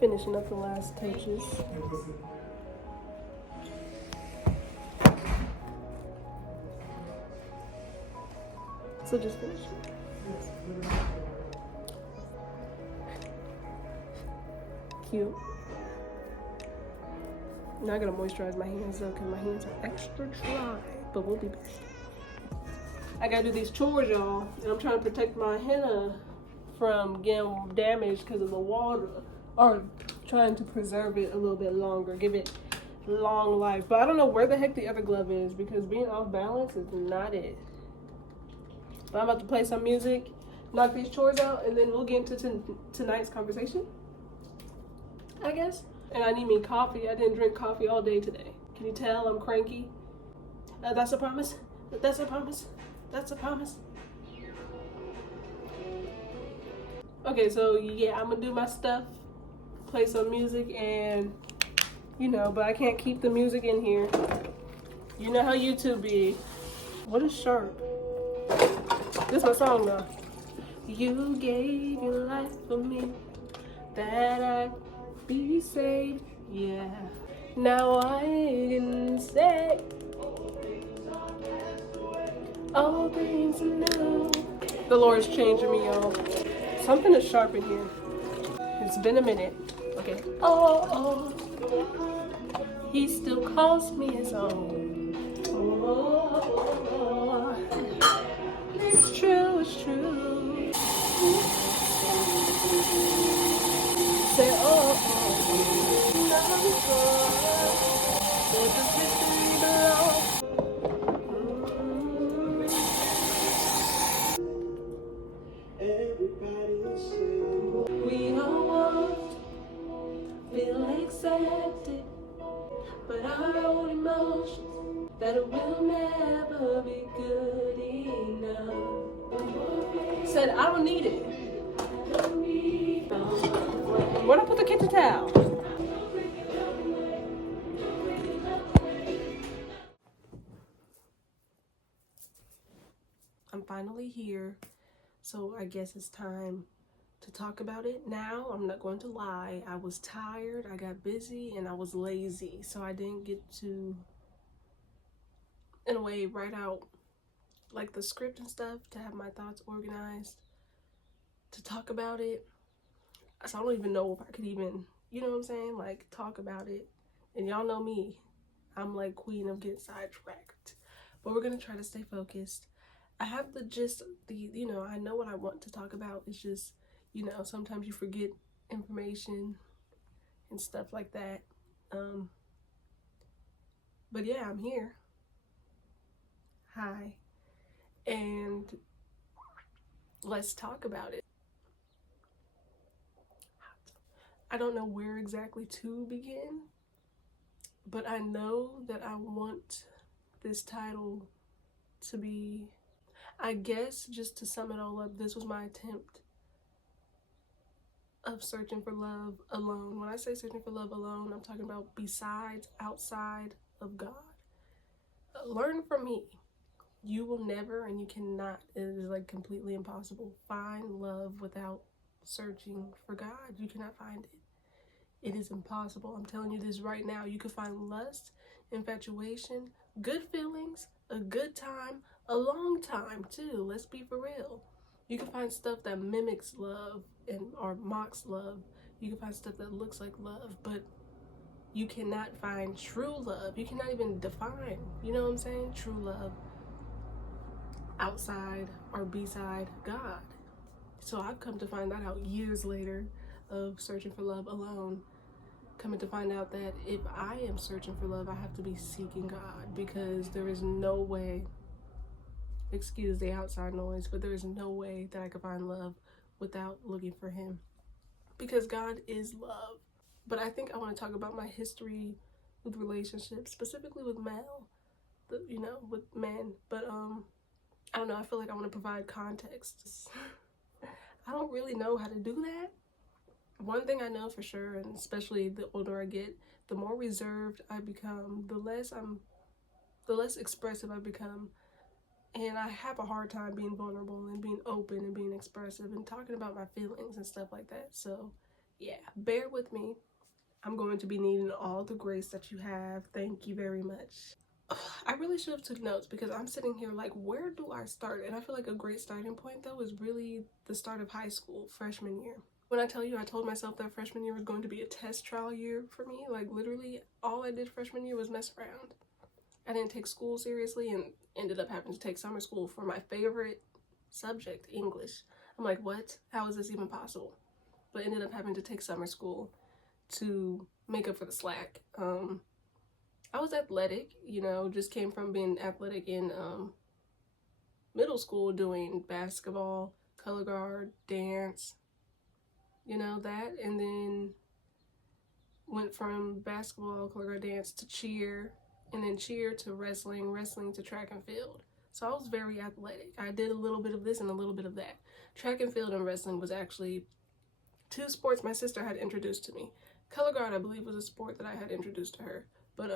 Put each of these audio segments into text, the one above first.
Finishing up the last touches. So just finish it. Cute. Now I gotta moisturize my hands though, because my hands are extra dry. But we'll be back. I gotta do these chores, y'all. And I'm trying to protect my henna from getting damaged because of the water. Or trying to preserve it a little bit longer. Give it long life. But I don't know where the heck the other glove is, because being off balance is not it. But I'm about to play some music, knock these chores out, and then we'll get into tonight's conversation, I guess. And I need me coffee. I didn't drink coffee all day today. Can you tell I'm cranky? That's a promise. That's a promise. That's a promise. Okay, so yeah, I'm gonna do my stuff, play some music, and you know, but I can't keep the music in here. You know how YouTube be. What is sharp? This is my song though. You gave your life for me, that I be saved, yeah. Now I can say all things are new. The Lord's changing me, y'all. Something is sharp in here. It's been a minute. Okay. Oh, he still calls me his own. Oh, it's true, it's true. Say, where does victory belong? We all want, feel accepted, but our own emotions, that it will never be good enough. Said, I don't need it. Where'd I put the kitchen towel? I'm finally here, so I guess it's time to talk about it now. I'm not going to lie. I was tired, I got busy, and I was lazy, so I didn't get to, in a way, write out like the script and stuff to have my thoughts organized to talk about it. So I don't even know if I could even, you know what I'm saying, like talk about it. And y'all know me, I'm like queen of getting sidetracked, but we're gonna try to stay focused. I have the gist, you know, I know what I want to talk about. It's just, you know, sometimes you forget information and stuff like that. But yeah, I'm here. Hi. And let's talk about it. I don't know where exactly to begin, but I know that I want this title to be, I guess, just to sum it all up, this was my attempt of searching for love alone. When I say searching for love alone, I'm talking about besides, outside of God. Learn from me. You will never, and you cannot, it is like completely impossible, find love without searching for God. You cannot find it. It is impossible. I'm telling you this right now. You can find lust, infatuation, good feelings, a good time, a long time too. Let's be for real. You can find stuff that mimics love or mocks love. You can find stuff that looks like love, but you cannot find true love. You cannot even define, you know what I'm saying, true love outside or beside God. So I've come to find that out years later of searching for love alone, coming to find out that if I am searching for love, I have to be seeking God, because there is no way, excuse the outside noise, but there is no way that I could find love without looking for him, because God is love. But I think I want to talk about my history with relationships, specifically with male, you know, with men. But I don't know, I feel like I want to provide context. I don't really know how to do that. One thing I know for sure, and especially the older I get, the more reserved I become, the less expressive I become. And I have a hard time being vulnerable and being open and being expressive and talking about my feelings and stuff like that. So yeah, bear with me. I'm going to be needing all the grace that you have. Thank you very much. I really should have took notes because I'm sitting here like, where do I start? And I feel like a great starting point though is really the start of high school, freshman year. When I tell you I told myself that freshman year was going to be a test trial year for me, like literally all I did freshman year was mess around. I didn't take school seriously and ended up having to take summer school for my favorite subject, English. I'm like, what? How is this even possible? But ended up having to take summer school to make up for the slack. I was athletic, you know, just came from being athletic in middle school, doing basketball, color guard, dance, you know, that. And then went from basketball, color guard, dance to cheer, and then cheer to wrestling, wrestling to track and field. So I was very athletic. I did a little bit of this and a little bit of that. Track and field and wrestling was actually two sports my sister had introduced to me. Color guard, I believe, was a sport that I had introduced to her. But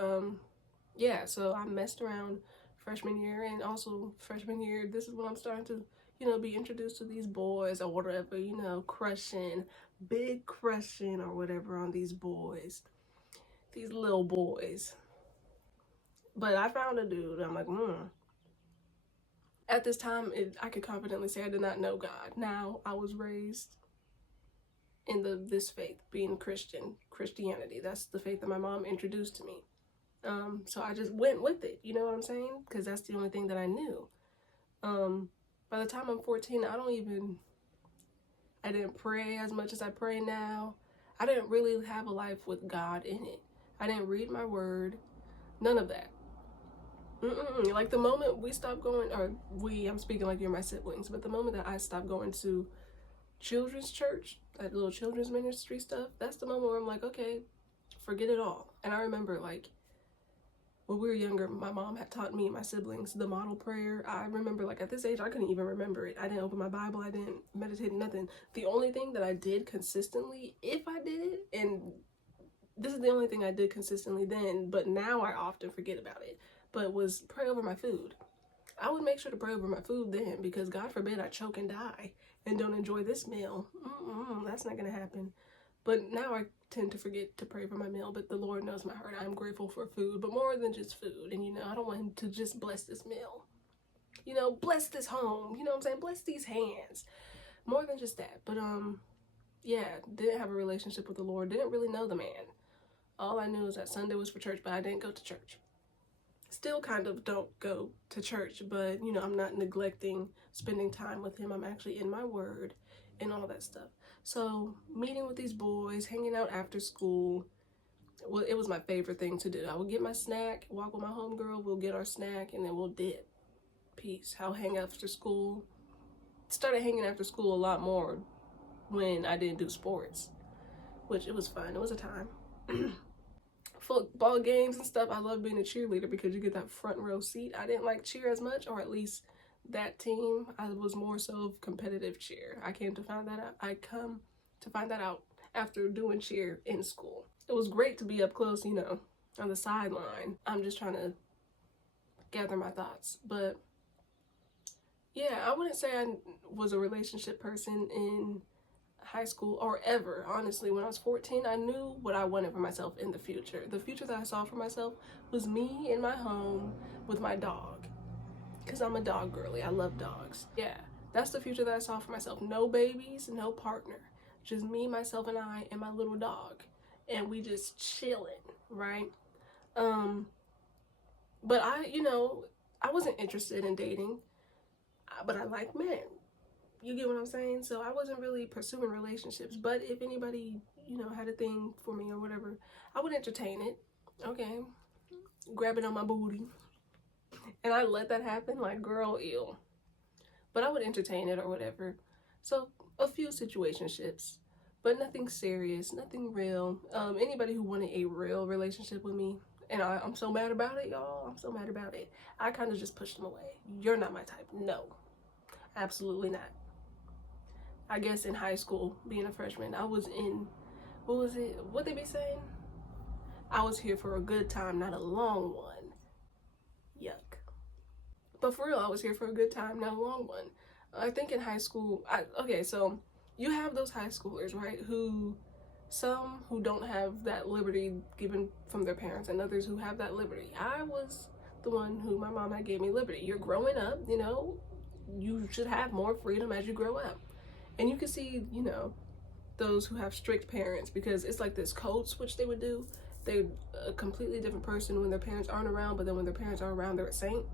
yeah, so I messed around freshman year, and also freshman year, this is when I'm starting to, you know, be introduced to these boys or whatever, you know, crushing, big crushing or whatever on these boys, these little boys. But I found a dude, I'm like, At this time, I could confidently say I did not know God. Now, I was raised in this faith, being Christianity. That's the faith that my mom introduced to me. So I just went with it, you know what I'm saying? Because that's the only thing that I knew. By the time I'm 14, I didn't pray as much as I pray now. I didn't really have a life with God in it. I didn't read my word, none of that. Like the moment we stopped going, I'm speaking like you're my siblings, but the moment that I stopped going to children's church, that little children's ministry stuff, that's the moment where I'm like, okay, forget it all. And I remember like, when we were younger, my mom had taught me and my siblings the model prayer. I remember like at this age, I couldn't even remember it. I didn't open my Bible. I didn't meditate, nothing. The only thing that I did consistently, if I did it, and this is the only thing I did consistently then, but now I often forget about it, but was pray over my food. I would make sure to pray over my food then, because God forbid I choke and die and don't enjoy this meal. That's not going to happen. But now I tend to forget to pray for my meal, but the Lord knows my heart. I'm grateful for food, but more than just food. And, you know, I don't want him to just bless this meal. You know, bless this home. You know what I'm saying? Bless these hands. More than just that. But, yeah, didn't have a relationship with the Lord. Didn't really know the man. All I knew was that Sunday was for church, but I didn't go to church. Still kind of don't go to church, but, you know, I'm not neglecting spending time with him. I'm actually in my word and all that stuff. So meeting with these boys, hanging out after school, well, it was my favorite thing to do. I would get my snack, walk with my homegirl, we'll get our snack, and then we'll dip. Peace. I'll hang after school. Started hanging after school a lot more when I didn't do sports, which it was fun. It was a time. Football games and stuff, I love being a cheerleader because you get that front row seat. I didn't like cheer as much, or at least that team. I was more so competitive cheer. I come to find that out after doing cheer in school. It was great to be up close, you know, on the sideline. I'm just trying to gather my thoughts. But yeah, I wouldn't say I was a relationship person in high school or ever. Honestly, when I was 14, I knew what I wanted for myself in the future. The future that I saw for myself was me in my home with my dog, because I'm a dog girly. I love dogs. Yeah, that's the future that I saw for myself. No babies, no partner, just me, myself, and I, and my little dog, and we just chilling, right? But I wasn't interested in dating, but I like men. You get what I'm saying? So I wasn't really pursuing relationships, but if anybody, you know, had a thing for me or whatever, I would entertain it. Okay, grab it on my booty. And I let that happen, like, girl, ew. But I would entertain it or whatever. So a few situationships, but nothing serious, nothing real. Anybody who wanted a real relationship with me, and I'm so mad about it, y'all. I'm so mad about it. I kind of just pushed them away. You're not my type. No, absolutely not. I guess in high school, being a freshman, I was in, what was it? What they be saying? I was here for a good time, not a long one. Yuck. But for real, I was here for a good time, not a long one. I think in high school, okay, so you have those high schoolers, right, who some who don't have that liberty given from their parents and others who have that liberty. I was the one who my mom had gave me liberty. You're growing up, you know, you should have more freedom as you grow up. And you can see, you know, those who have strict parents, because it's like this code switch they would do. They're a completely different person when their parents aren't around, but then when their parents are around, they're a saint.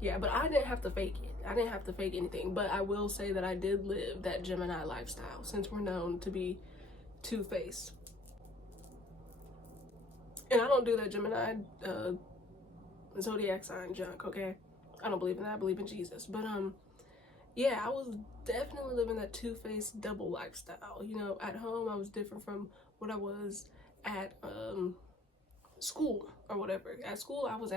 Yeah, but I didn't have to fake it. I didn't have to fake anything. But I will say that I did live that Gemini lifestyle, since we're known to be two-faced. And I don't do that Gemini zodiac sign junk, okay? I don't believe in that. I believe in Jesus. But yeah, I was definitely living that two-faced double lifestyle. You know, at home I was different from what I was at school or whatever. At school I was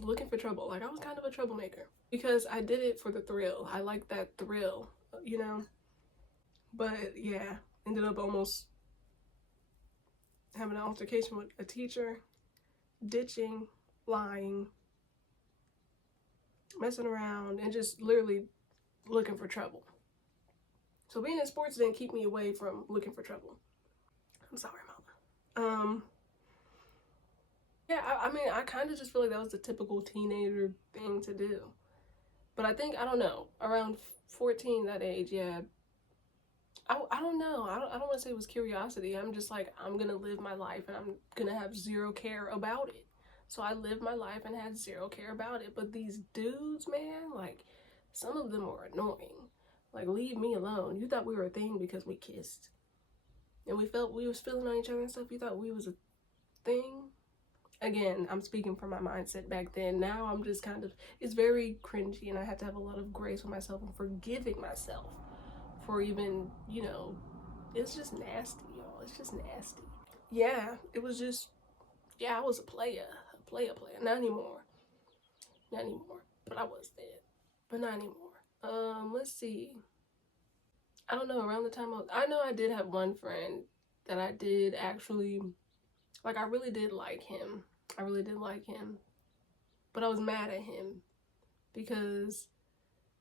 looking for trouble. Like, I was kind of a troublemaker because I did it for the thrill. I like that thrill, you know? But yeah, ended up almost having an altercation with a teacher, ditching, lying, messing around, and just literally looking for trouble. So being in sports didn't keep me away from looking for trouble. I'm sorry, Mama. Yeah, I mean, I kind of just feel like that was the typical teenager thing to do. But I think, I don't know, around 14, that age, yeah, I don't know. I don't want to say it was curiosity. I'm just like, I'm going to live my life and I'm going to have zero care about it. So I lived my life and had zero care about it. But these dudes, man, like, some of them were annoying. Like, leave me alone. You thought we were a thing because we kissed. And we was feeling on each other and stuff. You thought we was a thing. Again, I'm speaking from my mindset back then. Now I'm just kind of, it's very cringy, and I have to have a lot of grace with myself and forgiving myself for even, you know, it's just nasty, y'all. It's just nasty. Yeah, it was just, yeah, I was a player. Not anymore. Not anymore. But I was then. But not anymore. Let's see. I don't know, around the time I know I did have one friend that I did actually, like, I really did like him. I really did like him. But I was mad at him because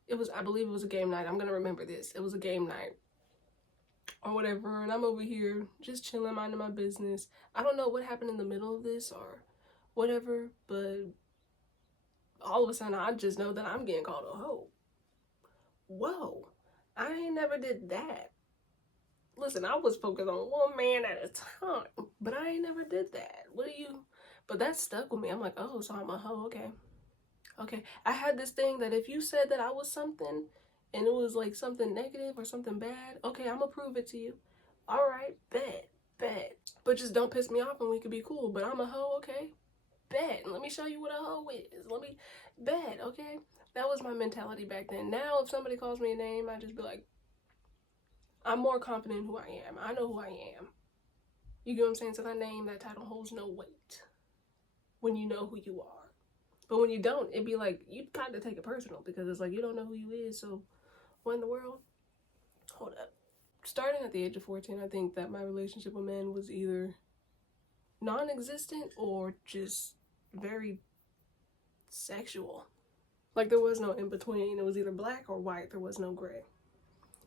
it was, I believe it was a game night. I'm going to remember this. It was a game night or whatever. And I'm over here just chilling, minding my business. I don't know what happened in the middle of this or whatever, but all of a sudden I just know that I'm getting called a hoe. Whoa, I ain't never did that. Listen, I was focused on one man at a time, but I ain't never did that. But that stuck with me. I'm like, oh, so I'm a hoe, okay. I had this thing that if you said that I was something and it was like something negative or something bad, okay, I'm gonna prove it to you. All right, bet. But just don't piss me off and we could be cool. But I'm a hoe, okay? Bet. Let me show you what a hoe is. Bet, okay? That was my mentality back then. Now, if somebody calls me a name, I just be like, I'm more confident in who I am. I know who I am. You get what I'm saying? So that name, that title holds no weight when you know who you are. But when you don't, it'd be like, you kind of take it personal because it's like, you don't know who you is, so what in the world? Hold up. Starting at the age of 14, I think that my relationship with men was either non-existent or just very sexual. Like, there was no in between. It was either black or white. There was no gray.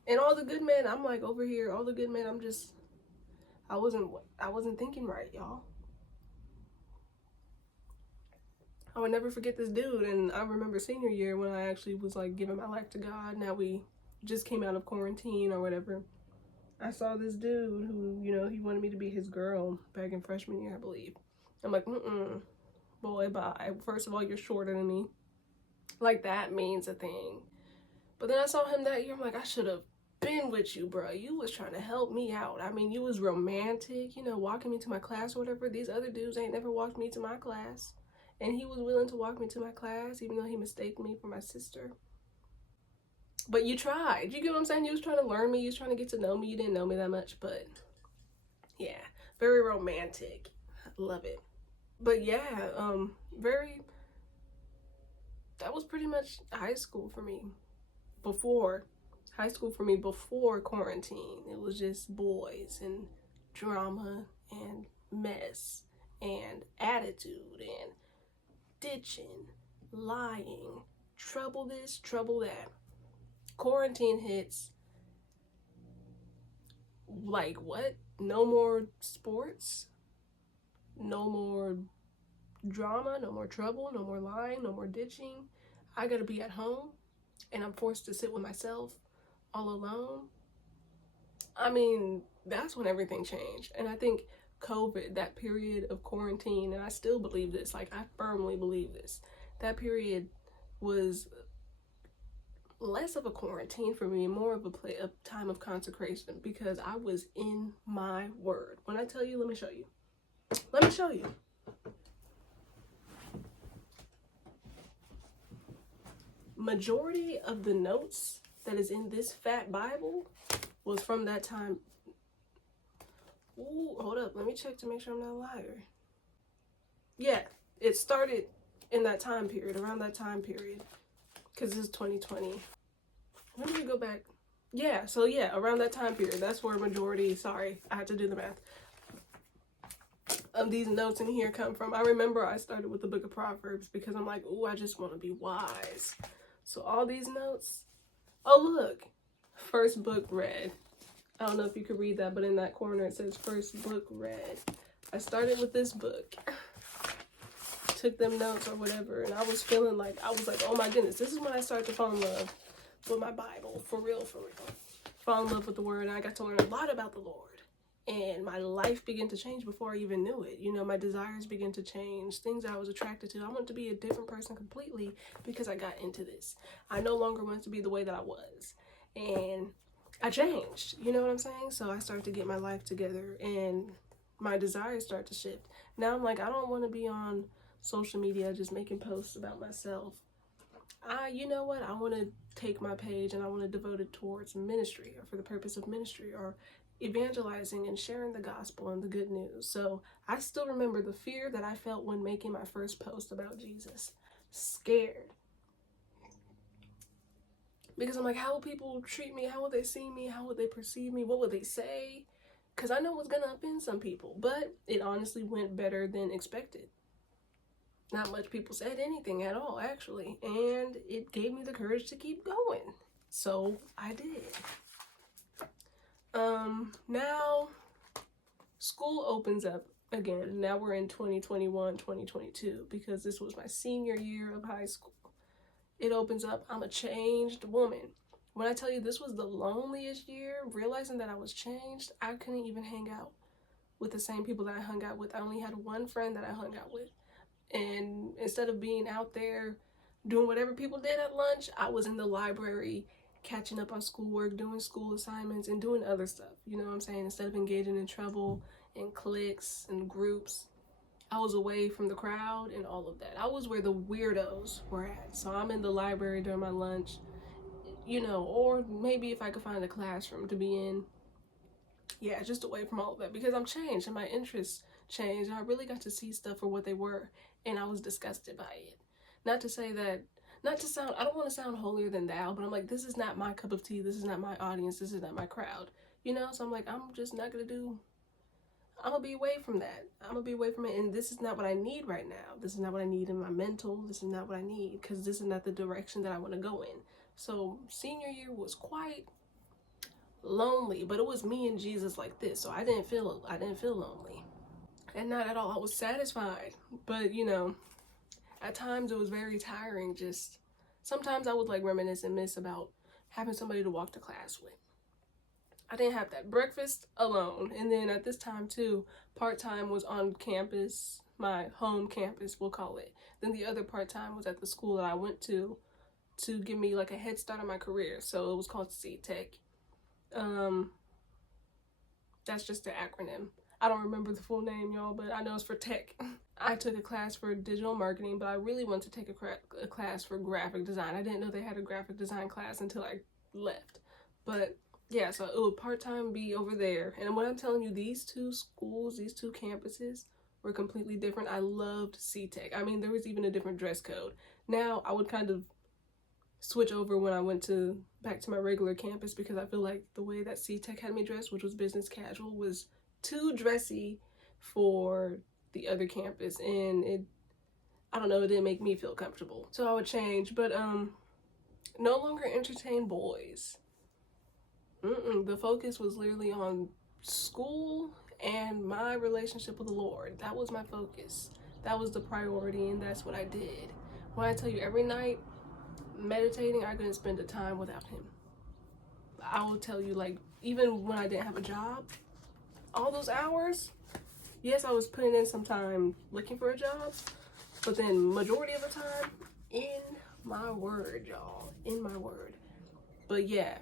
And all the good men, I'm like over here, all the good men, I wasn't thinking right, y'all. I would never forget this dude. And I remember senior year when I actually was like giving my life to God. Now we just came out of quarantine or whatever. I saw this dude who, you know, he wanted me to be his girl back in freshman year, I believe. I'm like, boy, bye. First of all, you're shorter than me. Like, that means a thing. But then I saw him that year. I'm like, I should have been with you, bro. You was trying to help me out. I mean, you was romantic, you know, walking me to my class or whatever. These other dudes ain't never walked me to my class. And he was willing to walk me to my class, even though he mistaken me for my sister. But you tried. You get what I'm saying? You was trying to learn me. You was trying to get to know me. You didn't know me that much. But, yeah. Very romantic. Love it. But, yeah. That was pretty much high school for me. Before quarantine. It was just boys and drama and mess and attitude and ditching, lying, trouble this, trouble that. Quarantine hits. Like, what? No more sports, no more drama, no more trouble, no more lying, no more ditching. I gotta be at home and I'm forced to sit with myself all alone. I mean, that's when everything changed. And I think COVID, that period of quarantine, and I still believe this, like, I firmly believe this, that period was less of a quarantine for me, more of a time of consecration, because I was in my word. When I tell you, let me show you. Let me show you. Majority of the notes that is in this fat Bible was from that time. Ooh, hold up. Let me check to make sure I'm not a liar. Yeah, it started in that time period, around that time period, because this is 2020. When did we go back? Yeah, so yeah, around that time period. That's where majority, sorry, I had to do the math, of these notes in here come from. I remember I started with the book of Proverbs because I'm like, ooh, I just want to be wise. So all these notes, oh look, first book read. I don't know if you could read that, but in that corner it says first book read. I started with this book, took them notes or whatever, and I was feeling like, I was like, oh my goodness, this is when I started to fall in love with my Bible, for real, for real. Fall in love with the word, and I got to learn a lot about the Lord. And my life began to change before I even knew it. You know, my desires began to change, things I was attracted to. I want to be a different person completely because I got into this. I no longer want to be the way that I was. And I changed, you know what I'm saying? So I started to get my life together and my desires start to shift. Now I'm like, I don't want to be on social media just making posts about myself. You know what? I want to take my page and I want to devote it towards ministry, or for the purpose of ministry, or evangelizing and sharing the gospel and the good news. So I still remember the fear that I felt when making my first post about Jesus. Scared. Because I'm like, how will people treat me? How will they see me? How would they perceive me? What would they say? Because I know it was going to offend some people, but it honestly went better than expected. Not much people said anything at all, actually, and it gave me the courage to keep going. So I did. Now school opens up again. Now we're in 2021, 2022, because this was my senior year of high school. It opens up. I'm a changed woman. When I tell you this was the loneliest year, realizing that I was changed, I couldn't even hang out with the same people that I hung out with. I only had one friend that I hung out with. And instead of being out there doing whatever people did at lunch, I was in the library catching up on schoolwork, doing school assignments, and doing other stuff. You know what I'm saying? Instead of engaging in trouble and cliques and groups, I was away from the crowd and all of that. I was where the weirdos were at. So I'm in the library during my lunch, you know, or maybe if I could find a classroom to be in. Yeah, just away from all of that, because I'm changed and my interests changed. And I really got to see stuff for what they were, and I was disgusted by it. Not to say that, not to sound, I don't want to sound holier than thou, but I'm like, this is not my cup of tea. This is not my audience. This is not my crowd. You know, so I'm like, I'm just not going to do, I'm going to be away from that. I'm going to be away from it. And this is not what I need right now. This is not what I need in my mental. This is not what I need, because this is not the direction that I want to go in. So senior year was quite lonely, but it was me and Jesus like this. So I didn't feel lonely. And not at all. I was satisfied. But, you know, at times it was very tiring. Just sometimes I would like reminisce and miss about having somebody to walk to class with. I didn't have that. Breakfast alone. And then at this time too, part-time was on campus, my home campus, we'll call it. Then the other part-time was at the school that I went to give me like a head start on my career. So it was called Chitchat. That's just the acronym. I don't remember the full name, y'all, but I know it's for tech. I took a class for digital marketing, but I really wanted to take a class for graphic design. I didn't know they had a graphic design class until I left. But yeah, so it would part-time be over there. And when I'm telling you, these two schools, these two campuses were completely different. I loved C-Tech. I mean, there was even a different dress code. Now I would kind of switch over when I went back to my regular campus, because I feel like the way that C-Tech had me dressed, which was business casual, was too dressy for the other campus, and I don't know, it didn't make me feel comfortable. So I would change, but no longer entertain boys. The focus was literally on school and my relationship with the Lord. That was my focus. That was the priority, and that's what I did. When I tell you every night meditating, I couldn't spend a time without him. I will tell you, like, even when I didn't have a job, all those hours, yes, I was putting in some time looking for a job, but then majority of the time, in my word, y'all, in my word. But yeah,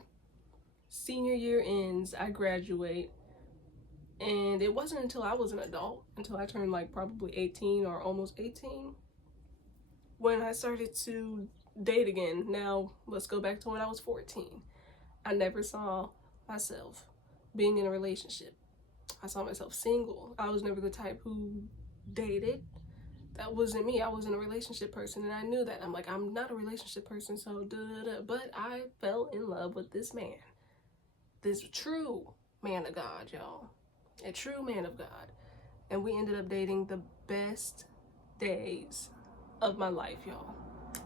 senior year ends, I graduate, and it wasn't until I was an adult, until I turned like probably 18 or almost 18, when I started to date again. Now, let's go back to when I was 14. I never saw myself being in a relationship. I saw myself single. I was never the type who dated. That wasn't me. I wasn't a relationship person, and I knew that. I'm like, I'm not a relationship person, so da-da-da. But I fell in love with this man. This true man of God, y'all. A true man of God. And we ended up dating the best days of my life, y'all.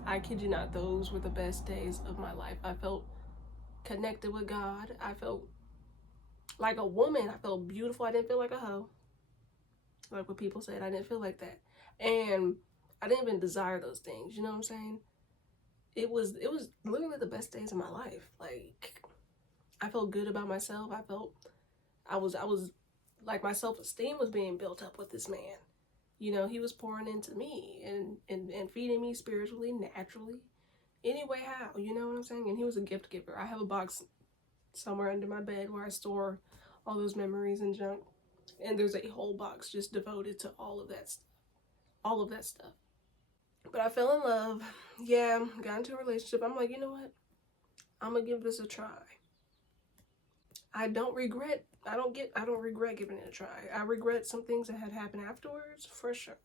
I kid you not, those were the best days of my life. I felt connected with God. I felt like a woman. I felt beautiful. I didn't feel like a hoe. Like what people said, I didn't feel like that. And I didn't even desire those things, you know what I'm saying? It was literally the best days of my life. Like, I felt good about myself. I was like, my self-esteem was being built up with this man. You know, he was pouring into me and feeding me spiritually, naturally, any way how, you know what I'm saying? And he was a gift giver. I have a box somewhere under my bed where I store all those memories and junk. And there's a whole box just devoted to all of that stuff. But I fell in love. Yeah, got into a relationship. I'm like, you know what? I'm gonna give this a try. I don't regret giving it a try. I regret some things that had happened afterwards, for sure.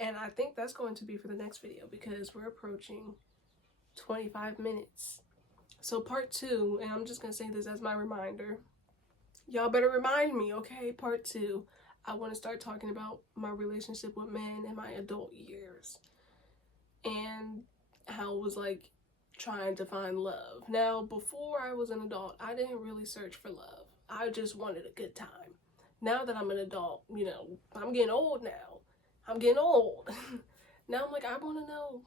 And I think that's going to be for the next video, because we're approaching 25 minutes. So part 2, and I'm just gonna say this as my reminder. Y'all better remind me, okay? Part 2, I want to start talking about my relationship with men in my adult years. And how it was like trying to find love. Now, before I was an adult, I didn't really search for love. I just wanted a good time. Now that I'm an adult, you know, I'm getting old now. Now I'm like, I want to know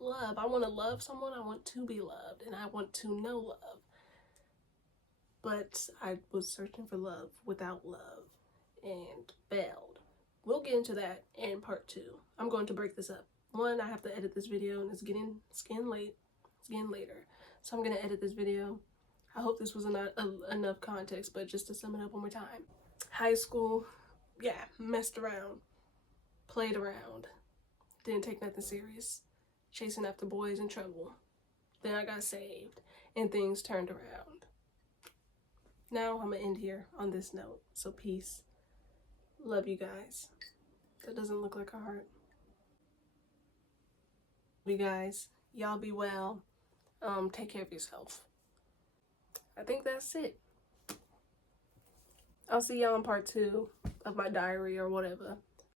love. I want to love someone. I want to be loved. And I want to know love. But I was searching for love without love and failed. We'll get into that in part 2. I'm going to break this up. 1, I have to edit this video, and it's getting later. So I'm going to edit this video. I hope this was enough context, but just to sum it up one more time. High school, yeah, messed around, played around, didn't take nothing serious, chasing after boys in trouble. Then I got saved, and things turned around. Now I'm going to end here on this note. So peace. Love you guys. That doesn't look like a heart. You guys, y'all be well. Take care of yourself. I think that's it. I'll see y'all in part 2 of my diary or whatever.